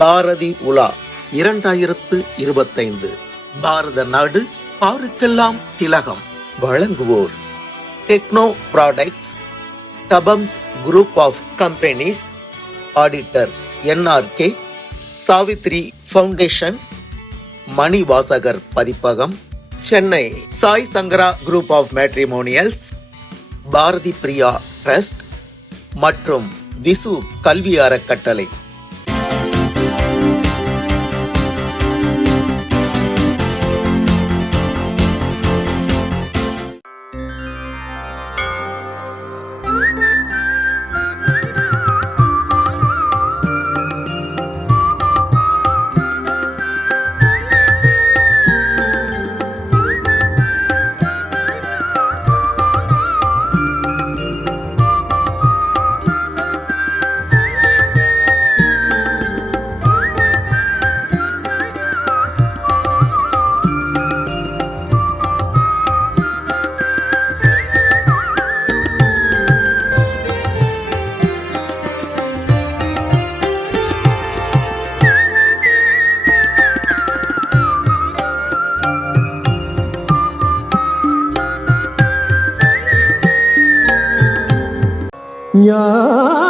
பாரதி உலா 2025 பாரத நாடு பாருக்கெல்லாம் திலகம். வழங்குவோர் டெக்னோ ப்ராடக்ட்ஸ், தபம்ஸ் group of companies, auditor NRK, Savitri foundation, Manivasagar பதிப்பகம், Chennai Sai Sankara group of matrimonials, Bharathi Priya trust மற்றும் விசு கல்வி அறக்கட்டளை.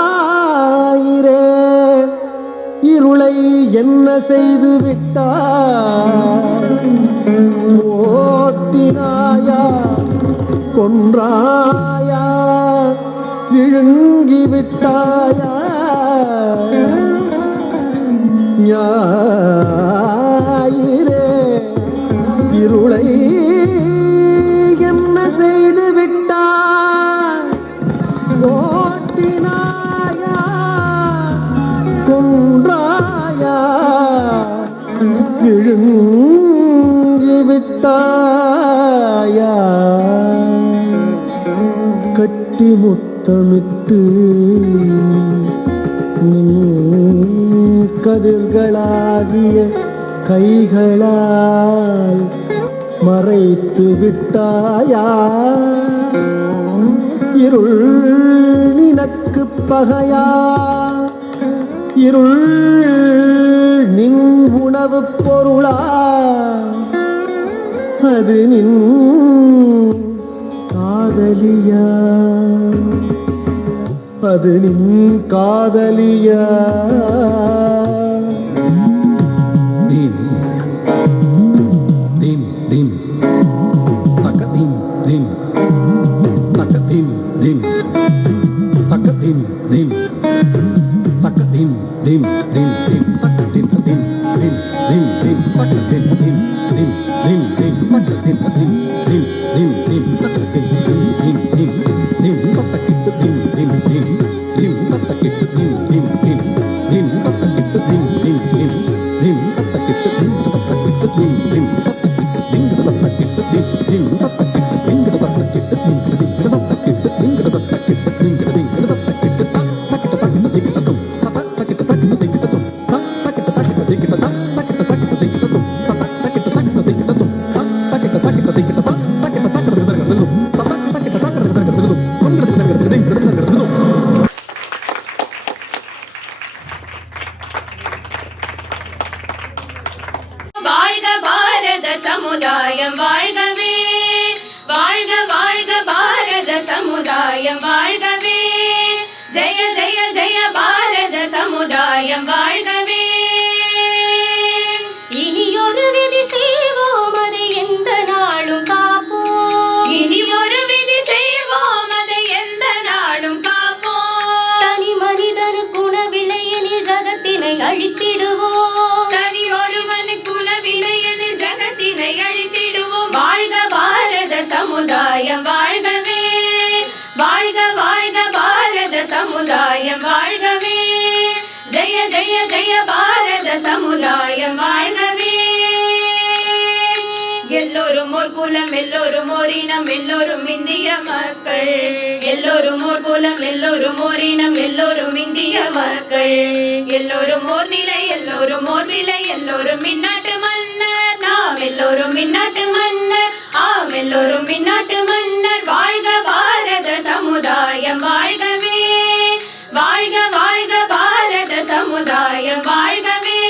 ஞாயிறே இருளை என்ன செய்து விட்டாய்? ஓட்டினாயா, கொன்றாயா, விழுங்கி விட்டாயா? ஞாயிறே இருளை என்ன செய்து விட்டாய்? ஓட்டினாயா, கொன்றாயா, விழுங்கி விட்டாயா? கட்டி முத்தமிட்டு கதிர்களாகிய கைகளால் மறைத்து விட்டாயா? இருள் நினக்கு பகையா? இருள் நின் உணவு பொருளா? அது நின் காதலியா? அது நின் காதலியா? தீம் தீம் தீம் தக்க தீம் தீம் தக்க தீம் தீம் தக்க தீம் தீம் தக்க தீம் தீம் தீம் தீம் தக்க தீம் தீம் தீம் தீம் தீம் தக்க தீம் தீம் தீம் தீம் தீம் தக்க தீம் தீம் தீம் தீம் தீம் தக்க தீம் தீம் தீம் தீம் தீம் தக்க கிட்டு தீம் தீம் தீம் தீம் தக்க கிட்டு தீம் தீம் தீம் தீம் தக்க கிட்டு தீம் தீம் தீம் தீம் தக்க கிட்டு தீம் தக்க கிட்டு தீம் தீம் தக்க கிட்டு தீம் தக்க கிட்டு தீம் தீம் தக்க கிட்டு தீம் தக்க கிட்டு தீம் தீம் தக்க கிட்டு தீம் தக்க கிட்டு தீம் தீம் தக்க கிட்டு தக்க வாழ்க பாரத சமுதாயம் வாழ்கவே, வாழ்க வாழ்க பாரத சமுதாயம் வாழ்கவே, ஜெய ஜெய ஜெய பாரத சமுதாயம் வாழ்கவே. இனியொரு விதி செய்வோம், அதை எந்த நாளும் காப்போம். இனியொரு விதி செய்வோம், அதை எந்த நாளும் காப்போம். தனி மனிதனு குணவில்லையெனில் ஜகத்தினை அழித்திடுவோம். தனி ஒருவனு குணவில்லையெனில் ஜகத்தினை அழித்திடுவோம். வாழ்க பாரத சமுதாயம் வாழ்கவே, வாழ்க வாழ்க பாரத சமுதாயம் வாழ்கவே, ஜெய ஜெய ஜெய பாரத சமுதாயம் வாழ்கவே. எல்லோரும் ஓர் குலம், எல்லோரும் ஓர் இனம், எல்லோரும் இந்திய மக்கள். எல்லோரும் ஓர் குலம், எல்லோரும் ஓர் இனம், எல்லோரும் இந்திய மக்கள். எல்லோரும் ஓர் நிலை, எல்லோரும் ஓர் விலை, எல்லோரும் இந்நாட்டு மன்னர். நாம் எல்லோரும் இந்நாட்டு மன்னர், ஆம் எல்லோரும் இந்நாட்டு மன்னர். வாழ்க பாரத சமுதாயம் வாழ்கவே, வாழ்க வாழ்க பாரத சமுதாயம் வாழ்கவே.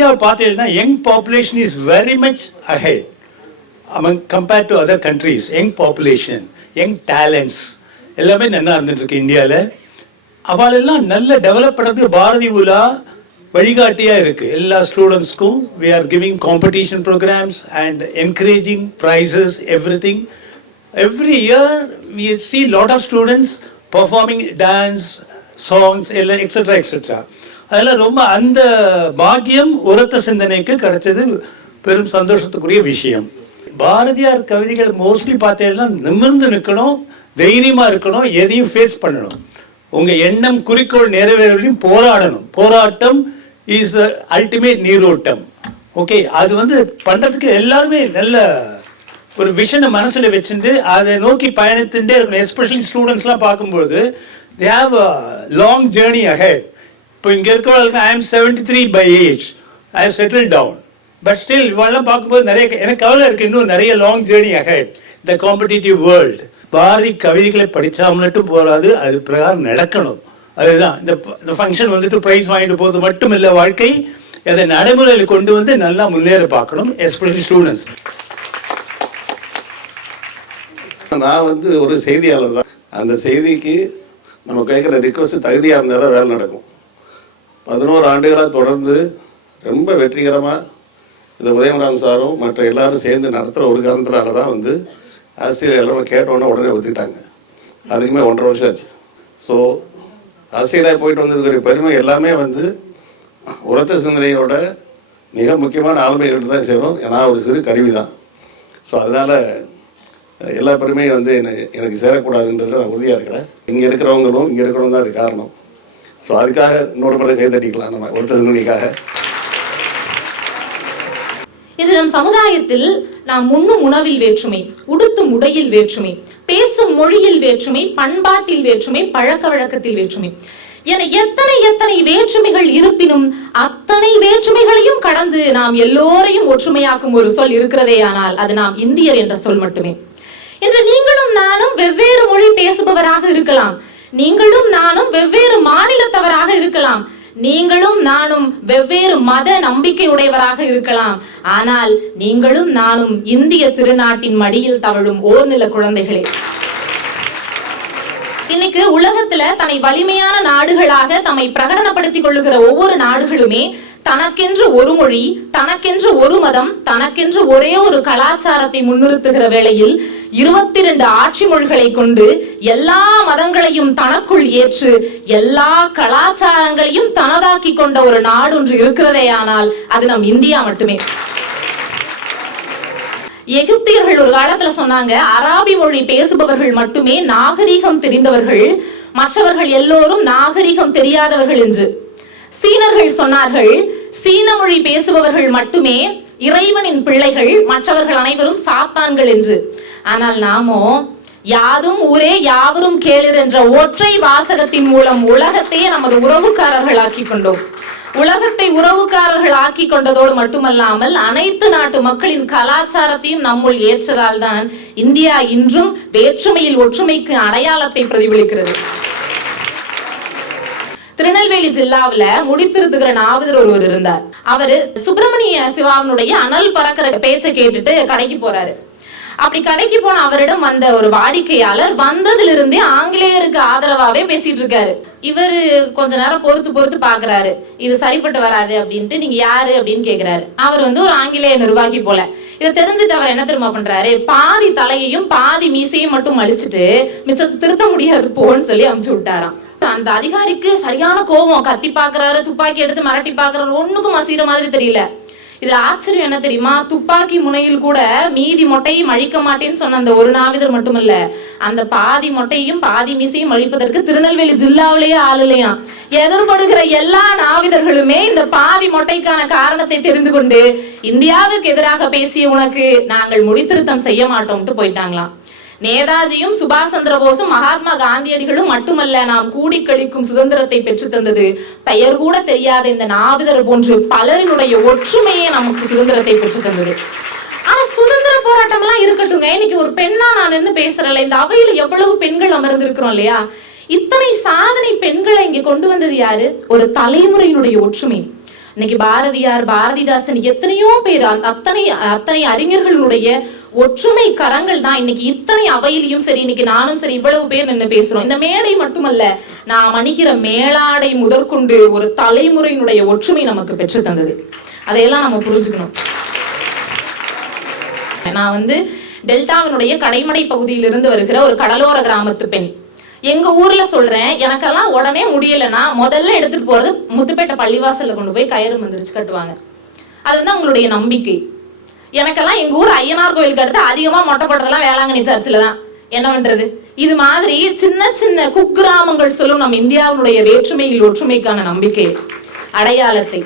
இந்தியாவை பார்த்தீங்கன்னா young population is very much ahead among compared to other countries. Young population, young talents எல்லாமே நல்லா இருந்துட்டு இருக்கு இந்தியாவில். அவளெல்லாம் நல்ல டெவலப் பண்ணுறதுக்கு பாரதி உலா வழிகாட்டியாக இருக்குது எல்லா ஸ்டூடெண்ட்ஸ்க்கும். We are giving competition programs and encouraging prizes everything. Every year we see lot of students performing dance, songs எல்லாம் எக்ஸெட்ரா எக்ஸெட்ரா. அதெல்லாம் ரொம்ப அந்த பாக்கியம் உரத்த சிந்தனைக்கு கிடைச்சது பெரும் சந்தோஷத்துக்குரிய விஷயம். பாரதியார் கவிதைகள் மோஸ்ட்லி பார்த்தீங்கன்னா நிமிர்ந்து நிற்கணும், தைரியமாக இருக்கணும், எதையும் ஃபேஸ் பண்ணணும். உங்கள் எண்ணம் குறிக்கோள் நிறைவேறலையும் போராடணும். போராட்டம் இஸ் அல்டிமேட் நீரோட்டம். ஓகே, அது பண்ணுறதுக்கு எல்லாருமே நல்ல ஒரு விஷனை மனசில் வச்சுட்டு அதை நோக்கி பயணித்துட்டே இருக்கணும். எஸ்பெஷலி ஸ்டூடெண்ட்ஸ்லாம் பார்க்கும்போது they have a long journey ahead. இப்போ இங்கே இருக்கிறவங்களுக்கு I am 73 by age, I have settle down. But still இவெல்லாம் பார்க்கும்போது நிறைய எனக்கு கவலை இருக்குது, இன்னும் நிறைய லாங் ஜேர்னி அஹெட் த காம்படிட்டிவ் வேர்ல்டு. பாரதி கவிதைகளை படித்தா மட்டும் போகாது, அது பிரகாரம் நடக்கணும். அதுதான் இந்த ஃபங்க்ஷன் ப்ரைஸ் வாங்கிட்டு போகிறது மட்டும் இல்லை, வாழ்க்கை அதை நடைமுறையில் கொண்டு நல்லா முன்னேற பார்க்கணும், எஸ்பெஷலி ஸ்டூடெண்ட்ஸ். நான் ஒரு செய்தியாளர் தான். அந்த செய்திக்கு நம்ம கேட்குற ரிக்வஸ்ட் தகுதியாக இருந்தால் தான் வேலை நடக்கும். 11 ஆண்டுகளாக தொடர்ந்து ரொம்ப வெற்றிகரமாக இந்த உதயமராம் சாரும் மற்ற எல்லாரும் சேர்ந்து நடத்துகிற ஒரு காரணத்தினால தான் ஆஸ்திரேலியா எல்லாமே கேட்டோன்னே உடனே ஒத்துக்கிட்டாங்க. அதுக்குமே 1.5 வருஷம் ஆச்சு. ஸோ ஆஸ்திரேலியா போயிட்டு வந்திருக்கிற பெருமை எல்லாமே உரத்த சிந்தனையோட மிக முக்கியமான ஆளுமைகள் தான் சேரும். ஏன்னா ஒரு சிறு கருவி தான். ஸோ அதனால் எல்லா பெருமையும் எனக்கு சேரக்கூடாதுன்றது நான் உறுதியாக இருக்கிறேன். இங்கே இருக்கிறவங்களும் இங்கே இருக்கிறவங்க தான் அது காரணம். ஸோ அதுக்காக இன்னொரு முறை கை தட்டிக்கலாம் நம்ம ஒருத்த சிந்தனைக்காக. இன்று நம் சமுதாயத்தில் நாம் உண்ணும் உணவில் வேற்றுமை, உடுத்தும் உடையில் வேற்றுமை, பேசும் மொழியில் வேற்றுமை, பண்பாட்டில் வேற்றுமை, பழக்க வழக்கத்தில் வேற்றுமை என எத்தனை எத்தனை வேற்றுமைகள் இருப்பினும் அத்தனை வேற்றுமைகளையும் கடந்து நாம் எல்லோரையும் ஒற்றுமையாக்கும் ஒரு சொல் இருக்கிறதேயானால் அது நாம் இந்தியர் என்ற சொல் மட்டுமே. இன்று நீங்களும் நானும் வெவ்வேறு மொழி பேசுபவராக இருக்கலாம், நீங்களும் நானும் வெவ்வேறு மாநிலத்தவராக இருக்கலாம், நீங்களும் நானும் வெவ்வேறு மத நம்பிக்கை உடையவராக இருக்கலாம். ஆனால் நீங்களும் நானும் இந்திய திருநாட்டின் மடியில் தவழும் ஓர்நில குழந்தைகளே. இன்னைக்கு உலகத்துல தன்னை வலிமையான நாடுகளாக தம்மை பிரகடனப்படுத்திக் கொள்ளுகிற ஒவ்வொரு நாடுகளுமே தனக்கென்று ஒரு மொழி, தனக்கென்று ஒரு மதம், தனக்கென்று ஒரே ஒரு கலாச்சாரத்தை முன்னிறுத்துகிற வேளையில் 22 ஆட்சி மொழிகளை கொண்டு எல்லா மதங்களையும் தனக்குள் ஏற்று எல்லா கலாச்சாரங்களையும் தனதாக்கி கொண்ட ஒரு நாடு ஒன்று இருக்கிறதேயானால் அது நம் இந்தியா மட்டுமே. எகிப்தியர்கள் ஒரு காலத்துல சொன்னாங்க, அராபி மொழி பேசுபவர்கள் மட்டுமே நாகரீகம் தெரிந்தவர்கள், மற்றவர்கள் எல்லோரும் நாகரீகம் தெரியாதவர்கள் என்று. சீனர்கள் சொன்னார்கள், சீன மொழி பேசுபவர்கள் மட்டுமே இறைவனின் பிள்ளைகள், மற்றவர்கள் அனைவரும் சாத்தான்கள் என்று. ஆனால் நாமோ யாதும் ஊரே யாவரும் கேளர் என்ற ஒற்றை வாசகத்தின் மூலம் உலகத்தையே நமது உறவுக்காரர்கள் ஆக்கி கொண்டோம். உலகத்தை உறவுக்காரர்கள் ஆக்கி கொண்டதோடு மட்டுமல்லாமல் அனைத்து நாட்டு மக்களின் கலாச்சாரத்தையும் நம்முள் ஏற்றதால் தான் இந்தியா இன்றும் வேற்றுமையில் ஒற்றுமைக்கு அடையாளத்தை பிரதிபலிக்கிறது. திருநெல்வேலி ஜில்லாவில முடித்திருத்துகிற நாவதர் ஒருவர் இருந்தார். அவரு சுப்பிரமணிய சிவாவினுடைய அனல் பறக்கிற பேச்சை கேட்டுட்டு கடைக்கு போறாரு. அப்படி கடைக்கு போன அவரிடம் வந்த ஒரு வாடிக்கையாளர் வந்ததுல இருந்தே ஆங்கிலேயருக்கு ஆதரவாவே பேசிட்டு இருக்காரு. இவரு கொஞ்ச நேரம் பொறுத்து பாக்குறாரு, இது சரிப்பட்டு வராது அப்படின்ட்டு. நீங்க யாரு அப்படின்னு கேக்குறாரு. அவர் ஒரு ஆங்கிலேய நிர்வாகி போல. இதை தெரிஞ்சுட்டு அவர் என்ன தெரியுமா பண்றாரு, பாதி தலையையும் பாதி மீசையும் மட்டும் அழிச்சிட்டு மிச்சத்தை திருத்த முடியாது போன்னு சொல்லி அமுச்சு விட்டாராம். அந்த அதிகாரிக்கு சரியான கோபம், கத்தி பாக்குறாரு, துப்பாக்கி எடுத்து மிரட்டி பாக்குறாரு, ஒண்ணுக்கும் அசைற மாதிரி தெரியல. இதுல ஆச்சரியம் என்ன தெரியுமா, துப்பாக்கி முனையில் கூட மீதி மொட்டையும் அழிக்க மாட்டேன்னு சொன்ன அந்த ஒரு நாவிதர் மட்டுமல்ல, அந்த பாதி மொட்டையும் பாதி மீசையும் அழிப்பதற்கு திருநெல்வேலி ஜில்லாவிலேயே ஆள் இல்லையா. எதிர்படுகிற எல்லா நாவிதர்களுமே இந்த பாதி மொட்டைக்கான காரணத்தை தெரிந்து கொண்டு இந்தியாவிற்கு எதிராக பேசிய உனக்கு நாங்கள் முடித்திருத்தம் செய்ய மாட்டோம்ட்டு போயிட்டாங்களாம். நேதாஜியும் சுபாஷ் சந்திர போஸும் மகாத்மா காந்தியடிகளும் மட்டுமல்ல, நாம் கூடி கழிக்கும் சுதந்திரத்தை பெற்று தந்தது பெயர் கூட தெரியாத இந்த நாவிதர் போன்று பலரினுடைய ஒற்றுமையே நமக்கு சுதந்திரத்தை பெற்று தந்தது. ஆனா சுதந்திர போராட்டம் எல்லாம் இருக்கட்டுங்க, இன்னைக்கு ஒரு பெண்ணா நான் நின்று பேசுறேன்ல, இந்த அவையில எவ்வளவு பெண்கள் அமர்ந்திருக்கிறோம் இல்லையா. இத்தனை சாதனை பெண்களை இங்க கொண்டு வந்தது யாரு, ஒரு தலைமுறையினுடைய ஒற்றுமை. இன்னைக்கு பாரதியார், பாரதிதாசன், எத்தனையோ பேர், அத்தனை அறிஞர்களுடைய ஒற்றுமை கரங்கள் தான் இன்னைக்கு இத்தனை அவையிலையும் சரி, இன்னைக்கு நானும் சரி இவ்வளவு பேர் நின்று பேசுறோம். இந்த மேடை மட்டுமல்ல, நாம் அணிகிற மேலாடை முதற்கொண்டு ஒரு தலைமுறையினுடைய ஒற்றுமை நமக்கு பெற்று தந்தது. அதையெல்லாம் நம்ம புரிஞ்சுக்கணும். நான் டெல்டாவினுடைய கடைமடை பகுதியிலிருந்து வருகிற ஒரு கடலோர கிராமத்து பெண். எங்க ஊர்ல சொல்றேன், எனக்கெல்லாம் உடனே முடியலன்னா முதல்ல எடுத்துட்டு போறது முத்துப்பேட்டை பள்ளிவாசல்ல கொண்டு போய் கயிறு மந்திரிச்சு கட்டுவாங்க. அது அவங்களுடைய நம்பிக்கை. எனக்கெல்லாம் எங்க ஊர் ஐயனார் கோயிலுக்கு அடுத்து அதிகமா மொட்டை போட்டதெல்லாம் வேளாங்கண்ணி சர்ச்சில் தான். என்ன பண்றது? இது மாதிரி சின்ன சின்ன குக்கிராமங்கள் சொல்லும் நம் இந்தியாவினுடைய வேற்றுமையில் ஒற்றுமைக்கான நம்பிக்கை அடையாளத்தை.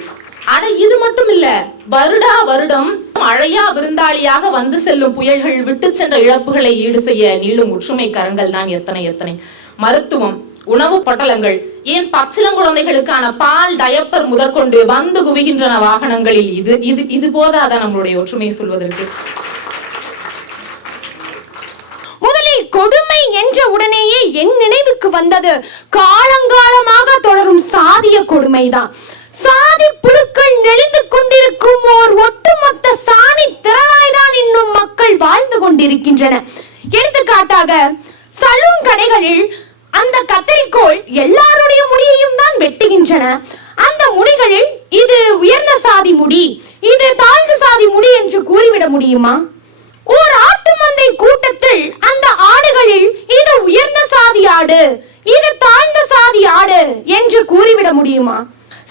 ஆனா இது மட்டும் இல்ல, வருடா வருடம் அழையா விருந்தாளியாக வந்து செல்லும் புயல்கள் விட்டு சென்ற இழப்புகளை ஈடு செய்ய நீளும் ஒற்றுமை கரங்கள் தான் எத்தனை எத்தனை. மருத்துவம், உணவு பொட்டலங்கள், ஏன் பச்சிளங்குழந்தைகளுக்கான பால், டயப்பர் முதற்கொண்டு வந்து குவிகின்றன வாகனங்களில். இது போதாதான் நம்மளுடைய ஒற்றுமையை சொல்வதற்கு? முதலில் கொடுமை என்ற உடனேயே என் நினைவுக்கு வந்தது காலங்காலமாக தொடரும் சாதிய கொடுமைதான். சாதி புழுக்கள் நெளிந்து கொண்டிருக்கும் ஓர் ஒட்டுமொத்த சாணி திரளாய்தான் இன்னும் மக்கள் வாழ்ந்து கொண்டிருக்கின்றன. எடுத்துக்காட்டாக சலூன் கடைகளில் அந்த கத்தரிக்கோள் எல்லாருடைய முடியையும் தான் வெட்டுகின்றன. அந்த முடிகளில் இது உயர்ந்த சாதி முடி, இது தாழ்ந்த சாதி முடி என்று கூறிவிட முடியுமா? ஓர் ஆட்டு மந்தை கூட்டத்தில் அந்த ஆடுகளில் இது உயர்ந்த சாதி ஆடு, இது தாழ்ந்த சாதி ஆடு என்று கூறிவிட முடியுமா?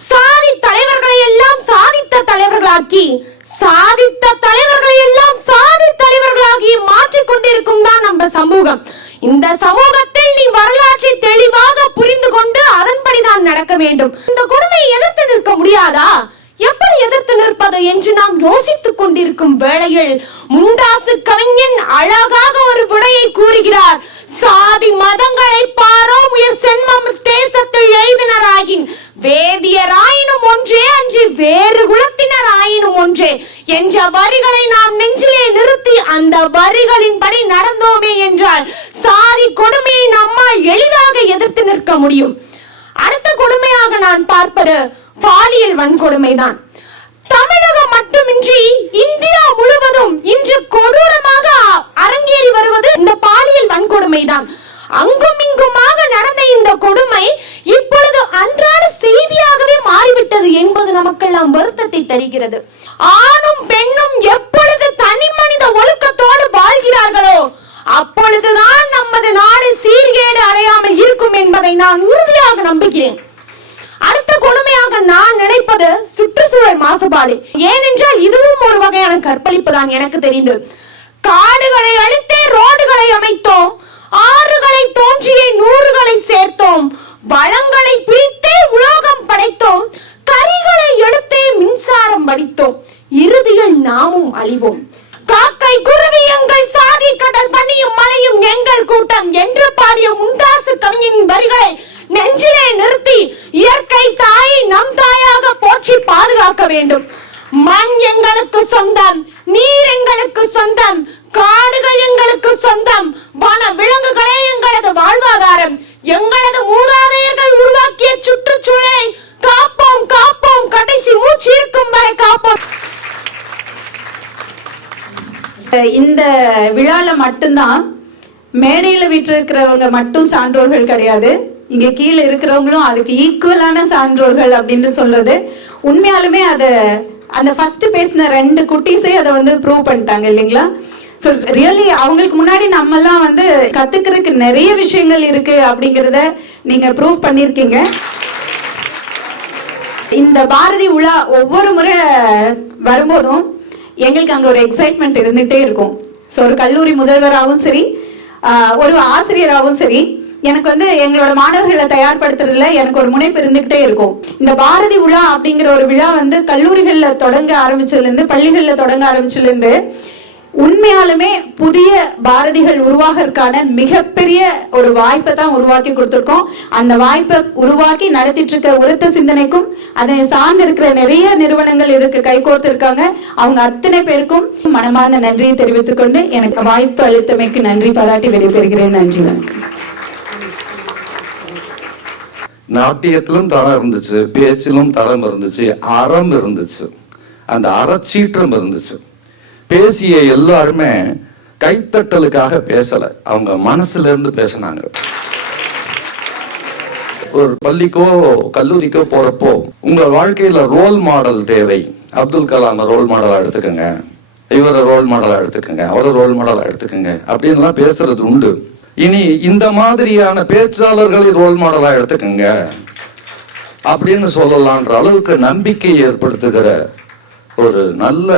சாதி தலைவர்களை எல்லாம் சாதித்த தலைவர்களாக்கி, சாதித்த தலைவர்களை எல்லாம் சாதி தலைவர்களாகி மாற்றிக் கொண்டிருக்கும் தான் நம்ம சமூகம். இந்த சமூகத்தில் நீ வரலாற்றை தெளிவாக புரிந்து கொண்டு அதன்படிதான் நடக்க வேண்டும். இந்த கொடுமையை எதிர்த்து நிற்க முடியாதா? எப்படி எதிர்த்து நிற்பது என்று நாம் யோசித்துக் கொண்டிருக்கும் வேளையில் முண்டாசு கவிஞன் அழகாக ஒரு விடையை கூறுகிறார். சாதி மதங்களை பாரோம் உயர் சென்மம் தேசத்தில் எய்தினராகின் வேதியராயினும் ஒன்றே அன்று வேறு குலத்தினர் ஆயினும் ஒன்றே என்ற வரிகளை நாம் நெஞ்சிலே நிறுத்தி அந்த வரிகளின்படி நடந்தோமே என்றால் சாதி கொடுமையை நம்மால் எளிதாக எதிர்த்து நிற்க முடியும். அடுத்த கொடுமையாக நான் பார்ப்பது பாலியல் வன்கொடுமைதான். தமிழகம் மட்டுமின்றி இந்தியா முழுவதும் இன்று கொடூரமாக அரங்கேறி வருவது இந்த பாலியல் வன்கொடுமைதான். அங்கும் இங்குமாக நடந்த இந்த கொடுமை இப்பொழுது அன்றாட செய்தியாகவே மாறிவிட்டது என்பது நமக்கெல்லாம் வருத்தத்தை தருகிறது. ஆணும் பெண்ணும் எப்பொழுது தனி மனித ஒழுக்கத்தோடு வாழ்கிறார்களோ அப்பொழுதுதான் நமது நாடு சீர்கேடு அடையாமல் இருக்கும் என்பதை நான் உறுதியாக நம்புகிறேன். அடுத்த கொடுமையாக நான் நினைப்பது சுற்றுச்சூழல் மாசுபாடு. ஏனென்றால் இதுவும் ஒரு வகையான கற்பழிப்பு தான் எனக்கு தெரிந்து. காடுகளை அழித்தே ரோடுகளை அமைத்தோம், ஆறுகளை தோன்றியே நூறுகளை சேர்த்தோம், வளங்களை பிரித்தே உலோகம் படைத்தோம், கரிகளை எடுத்தே மின்சாரம் வடித்தோம், இறுதியில் நாமும் அழிவோம். காக்கை குருவி எங்கள் சாதி, கடல் பனியும் மலையும் எங்கள் கூட்டம் என்று பாடிய முண்டாசு கவிஞனின் வரிகளை நெஞ்சிலே நிறுத்தி இயற்கை தாயை நம் தாயாக போற்றி பாதுகாக்க வேண்டும். மண் எங்களுக்கு சொந்தம், நீர் எங்களுக்கு சொந்தம், காடுகள் எங்களுக்கு சொந்தம், வன விலங்குகளே எங்களது வாழ்வாதாரம். எங்களது மூதாதையர்கள் உருவாக்கிய சுற்றுச்சூழலை காப்போம் காப்போம், கடைசி மூச்சு இருக்கும் வரை காப்போம். இந்த விழால மட்டும்தான் மேடையில விட்டிருக்கிறவங்க மட்டும் சான்றோர்கள் கிடையாது, இங்க கீழே இருக்கிறவங்களும் அதுக்கு ஈக்குவலான சான்றோர்கள் அப்படின்னு சொல்றது உண்மையாலுமே அது அந்த ஃபர்ஸ்ட் பேசின 2 குட்டீஸே அதை ப்ரூவ் பண்ணிட்டாங்க இல்லைங்களா? ஸோ ரியலி அவங்களுக்கு முன்னாடி நம்மெல்லாம் கத்துக்கிறதுக்கு நிறைய விஷயங்கள் இருக்கு அப்படிங்கிறத நீங்க ப்ரூவ் பண்ணிருக்கீங்க. இந்த பாரதி உலா ஒவ்வொரு முறை வரும்போதும் எங்களுக்கு அங்க ஒரு எக்ஸைட்மெண்ட் இருந்துகிட்டே இருக்கும். ஸோ ஒரு கல்லூரி முதல்வராகவும் சரி, ஒரு ஆசிரியராகவும் சரி, எனக்கு எங்களோட மாணவர்களை தயார்படுத்துறதுல எனக்கு ஒரு முனைப்பு இருந்துகிட்டே இருக்கும். இந்த பாரதி உலா அப்படிங்கிற ஒரு விழா கல்லூரிகள்ல தொடங்க ஆரம்பிச்சதுல இருந்து, பள்ளிகள்ல தொடங்க ஆரம்பிச்சதுல இருந்து உண்மையாலுமே புதிய பாரதிகள் உருவாகிறதுக்கான மிகப்பெரிய ஒரு வாய்ப்பை தான் உருவாக்கி கொடுத்துருக்கோம். அந்த வாய்ப்பை உருவாக்கி நடத்திட்டு இருக்க உரத்த சிந்தனைக்கும் அதனை சார்ந்து இருக்கிற நிறைய நிறுவனங்கள் இதற்கு கைகோர்த்து இருக்காங்க. அவங்க அத்தனை பேருக்கும் மனமார்ந்த நன்றியை தெரிவித்துக் கொண்டு எனக்கு வாய்ப்பு அளித்தமைக்கு நன்றி பாராட்டி விடைபெறுகிறேன். நன்றி, வணக்கம். நாட்டியத்திலும் தரம் இருந்துச்சு, பேச்சிலும் தரம் இருந்துச்சு, அறம் இருந்துச்சு, அந்த அறச்சீற்றம் இருந்துச்சு. பேசிய எல்லாருமே கைத்தட்டலுக்காக பேசல, அவங்க மனசுல இருந்து பேசினாங்க. ஒரு பள்ளிக்கோ கல்லூரிக்கோ போறப்போ உங்க வாழ்க்கையில ரோல் மாடல் தேவை. அப்துல் கலாம் ரோல் மாடலா எடுத்துக்கங்க, இவரை ரோல் மாடலா எடுத்துக்கங்க, அவரை ரோல் மாடலா எடுத்துக்கங்க அப்படின்லாம் பேசுறது உண்டு. இனி இந்த மாதிரியான பேச்சாளர்களை ரோல் மாடலா எடுத்துக்கங்க அப்படின்னு சொல்லலான்ற அளவுக்கு நம்பிக்கை ஏற்படுத்துகிற ஒரு நல்ல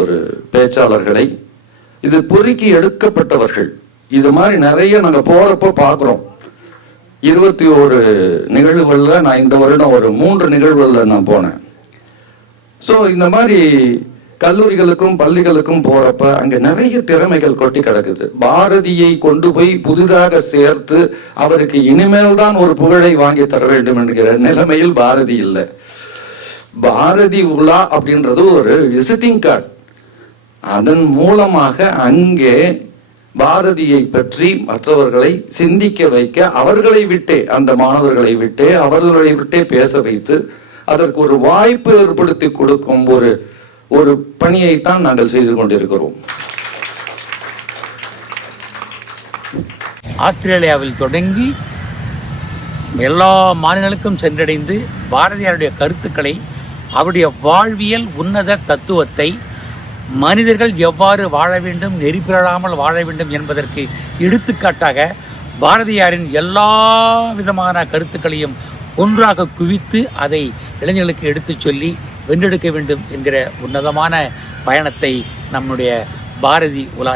ஒரு பேச்சாளர்களை, இது பொறுக்கி எடுக்கப்பட்டவர்கள். இது மாதிரி நிறைய நாங்க போறப்போ பார்க்கிறோம். 21 நிகழ்வுகள்ல நான் இந்த வருடம் ஒரு 3 நிகழ்வுகள்ல நான் போனேன். ஸோ இந்த மாதிரி கல்லூரிகளுக்கும் பள்ளிகளுக்கும் போறப்ப அங்க நிறைய திறமைகள் கொட்டி கிடக்குது. பாரதியை கொண்டு போய் புதிதாக சேர்த்து அவருக்கு இனிமேல் தான் ஒரு புகழை வாங்கி தர வேண்டும் என்கிற நிலைமையில் பாரதி இல்லை. பாரதி உலா அப்படின்றது ஒரு விசிட்டிங் கார்டு. அதன் மூலமாக அங்கே பாரதியை பற்றி மற்றவர்களை சிந்திக்க வைக்க, அவர்களை விட்டே, அந்த மாணவர்களை விட்டே, அவர்களை விட்டே பேச வைத்து அதற்கு ஒரு வாய்ப்பு ஏற்படுத்தி கொடுக்கும் ஒரு பணியைத்தான் நாங்கள் செய்து கொண்டிருக்கிறோம். ஆஸ்திரேலியாவில் தொடங்கி எல்லா மாநிலங்களுக்கும் சென்றடைந்து பாரதியாருடைய கருத்துக்களை, அவருடைய வாழ்வியல் உன்னத தத்துவத்தை, மனிதர்கள் எவ்வாறு வாழ வேண்டும், நெறி பிறழாமல் வாழ வேண்டும் என்பதற்கு எடுத்துக்காட்டாக பாரதியாரின் எல்லா விதமான கருத்துக்களையும் ஒன்றாக குவித்து அதை இளைஞர்களுக்கு எடுத்துச் சொல்லி வென்றெடுக்க வேண்டும் என்கிற உன்னதமான பயணத்தை நம்முடைய பாரதி உலா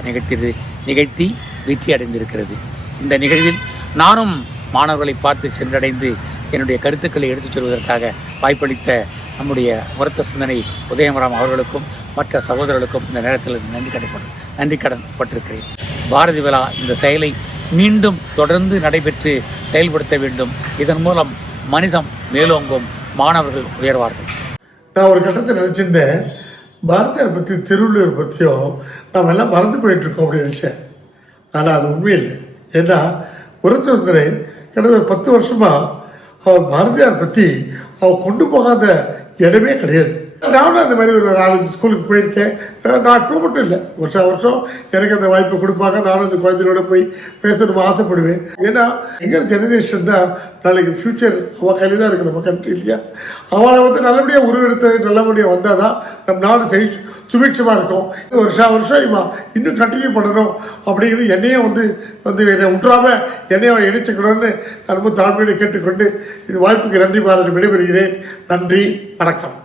நிகழ்த்தி வெற்றி அடைந்திருக்கிறது. இந்த நிகழ்வில் நானும் மாணவர்களை பார்த்து சென்றடைந்து என்னுடைய கருத்துக்களை எடுத்துச் சொல்வதற்காக வாய்ப்பளித்த நம்முடைய உரத்த சிந்தனை உதயமராம் அவர்களுக்கும் மற்ற சகோதரர்களுக்கும் இந்த நேரத்தில் நன்றி கடன் பட்டிருக்கிறேன். பாரதி விழா இந்த செயலை மீண்டும் தொடர்ந்து நடைபெற்று செயல்படுத்த வேண்டும். இதன் மூலம் மனிதம் மேலோங்கும், மாணவர்கள் உயர்வார்கள். நான் ஒரு கட்டத்தில் நினச்சிருந்தேன், பாரதியார் பற்றி, திருவள்ளுவர் பற்றியும் நாம் எல்லாம் மறந்து போயிட்டுருக்கோம் அப்படின்னு நினச்சேன். ஆனால் அது உண்மையில்லை. ஏன்னா உரத்துறை கிட்டத்தட்ட 10 வருஷமாக அவர் பாரதியார் பற்றி அவர் கொண்டு போகாத இடமே கிடையாது. நானும் அந்த மாதிரி ஒரு 4 ஸ்கூலுக்கு போயிருக்கேன். நான் இப்போ மட்டும் இல்லை, வருஷம் எனக்கு அந்த வாய்ப்பை கொடுப்பாங்க. நானும் அந்த குழந்தைகளோட போய் பேசணும்னு ஆசைப்படுவேன். ஏன்னா எங்கள் ஜெனரேஷன் தான் நாளைக்கு ஃப்யூச்சர் அவள் கையில் தான் இருக்குது, நம்ம கண்ட்ரி இல்லையா? அவளை வந்து நல்லபடியாக உருவெடுத்து நல்லபடியாக வந்தால் தான் நம் நாடு சுபிட்சமாக இருக்கும். வருஷம் இவன் இன்னும் கண்டினியூ பண்ணணும் அப்படிங்கிறது என்னையும் வந்து என்னை விட்டுறாமல் என்னையும் இணைச்சிக்கணும்னு நான் ரொம்ப தாழ்மையோடு கேட்டுக்கொண்டு இது வாய்ப்புக்கு நன்றி பாராட்டி விடைபெறுகிறேன். நன்றி, வணக்கம்.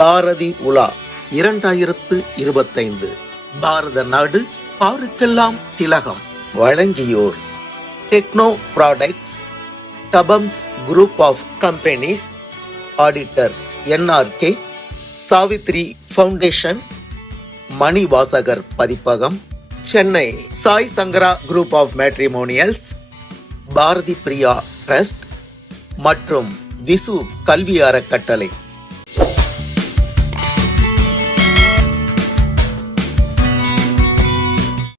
பாரதி உலா 2025 பாரத நாடு பாருக்கெல்லாம் திலகம். வழங்கியோர் டெக்னோ ப்ராடக்ட்ஸ், தபம்ஸ் group of companies, auditor NRK Savitri foundation, Manivasagar பதிப்பகம், Chennai Sai Sankara group of matrimonials, Bharathi Priya trust மற்றும் விசு கல்வி அறக்கட்டளை.